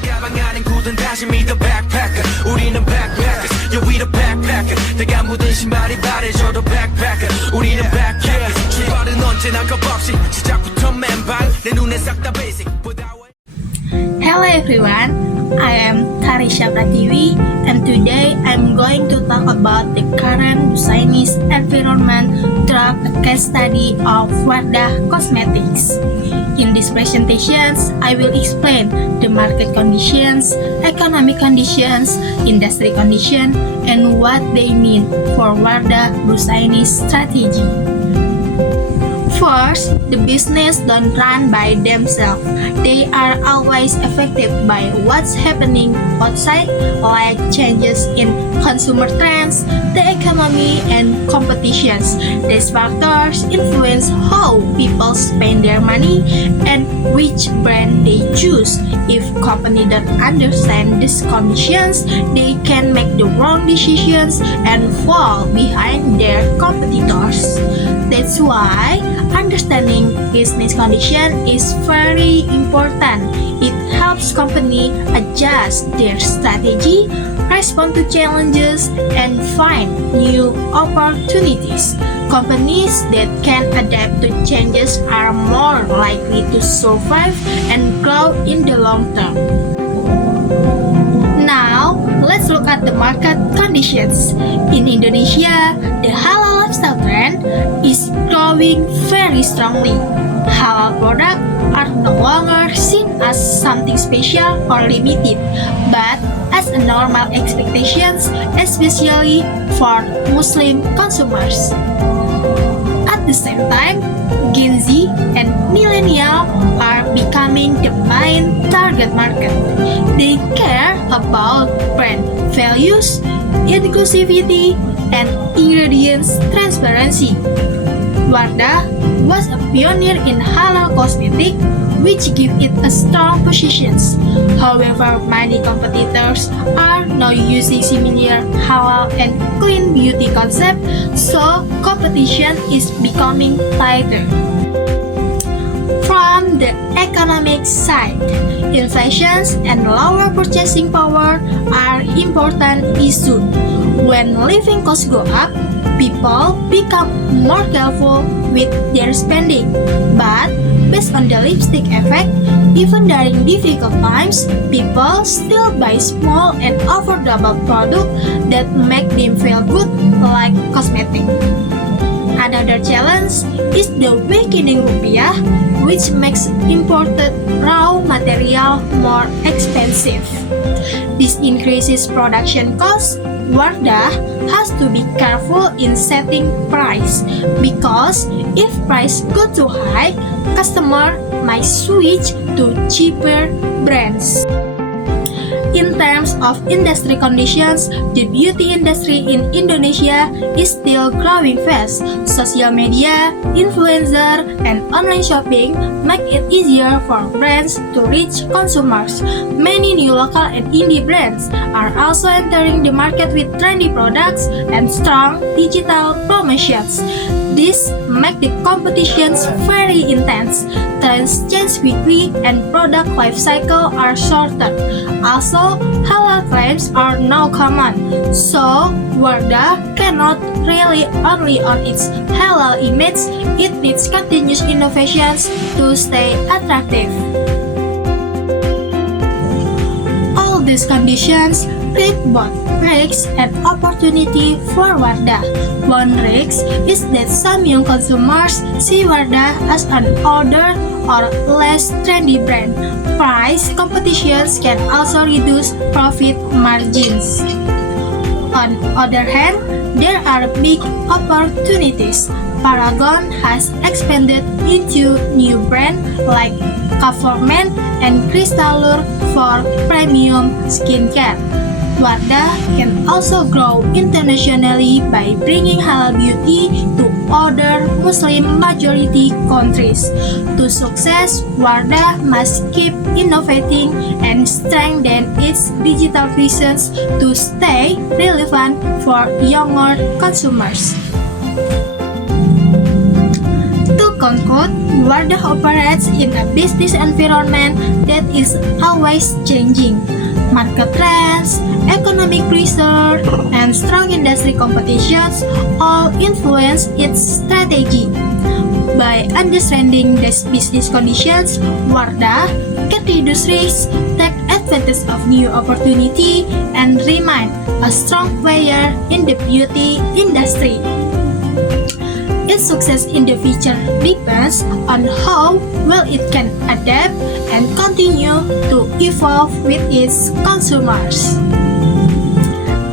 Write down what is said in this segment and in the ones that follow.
가방 안엔 굳은 다짐이 the backpacker 우리는 backpackers yeah we the backpacker 내가 묻은 신발이 바래져도 backpacker 우리는 backpackers 출발은 언제나 겁없이 시작부터 맨발 내 눈에 싹 다 basic Hello everyone, I am Tarisha Pratiwi and today I'm going to talk about the current Chinese environment through a case study of Wardah Cosmetics. In these presentations, I will explain the market conditions, economic conditions, industry condition, and what they mean for Wardah Chinese strategy. First, the business don't run by themselves. They are always affected by what's happening outside, like changes in consumer trends, the economy, and competitions. These factors influence how people spend their money and which brand they choose. If company don't understand these conditions, they can make the wrong decisions and fall behind their competitors. That's why understanding business condition is very important. It helps company adjust their strategy, respond to challenges, and find new opportunities. Companies that can adapt to changes are more likely to survive and grow in the long term. Now, let's look at the market conditions. In Indonesia, the halal lifestyle trend is growing very strongly. Halal products are no longer seen as something special or limited, but as a normal expectations, especially for Muslim consumers. At the same time, Gen Z and Millennial are becoming the main target market. They care about brand values, inclusivity, and ingredients transparency. Wardah was a pioneer in halal cosmetic, which give it a strong position. However, many competitors are now using similar halal and clean beauty concept, so competition is becoming tighter. From the economic side, inflation and lower purchasing power are important issues. When living costs go up, people become more careful with their spending. But based on the lipstick effect, even during difficult times, people still buy small and affordable products that make them feel good, like cosmetics. Another challenge is the weakening rupiah, which makes imported raw material more expensive. This increases production costs. Wardah has to be careful in setting price because if price go too high, customer might switch to cheaper brands. In terms of industry conditions, the beauty industry in Indonesia is still growing fast. Social media, influencer, and online shopping make it easier for brands to reach consumers. Many new local and indie brands are also entering the market with trendy products and strong digital promotions. This make the competitions very intense. Trends change quickly and product life cycle are shorter. Also, halal claims are now common, so Wardah cannot rely only on its halal image. It needs continuous innovations to stay attractive. All these conditions create both risks and opportunity for Wardah. One risk is that some young consumers see Wardah as an older or less trendy brand. Price competitions can also reduce profit margins. On the other hand, there are big opportunities. Paragon has expanded into new brands like Coverman and Crystalure for premium skincare. Wardah can also grow internationally by bringing halal beauty to other Muslim majority countries. To success, Wardah must keep innovating and strengthen its digital presence to stay relevant for younger consumers. To conclude, Wardah operates in a business environment that is always changing. Market trends, economic pressure, and strong industry competitions all influence its strategy. By understanding these business conditions, Wardah can reduce risk, take advantage of new opportunity, and remain a strong player in the beauty industry. Its success in the future depends on how well it can adapt and continue to evolve with its consumers.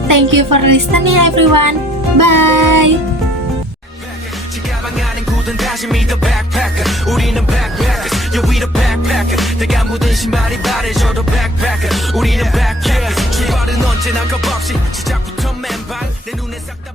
Thank you for listening, everyone. Bye. 지 가방 안엔 굳은 다짐이 the backpacker 우리는 backpackers yeah we the backpacker 내가 묻은 신발이 바래져도 backpacker 우리는 backpackers 출발은 언제나 겁없이 시작부터 맨발 내 눈에 싹 다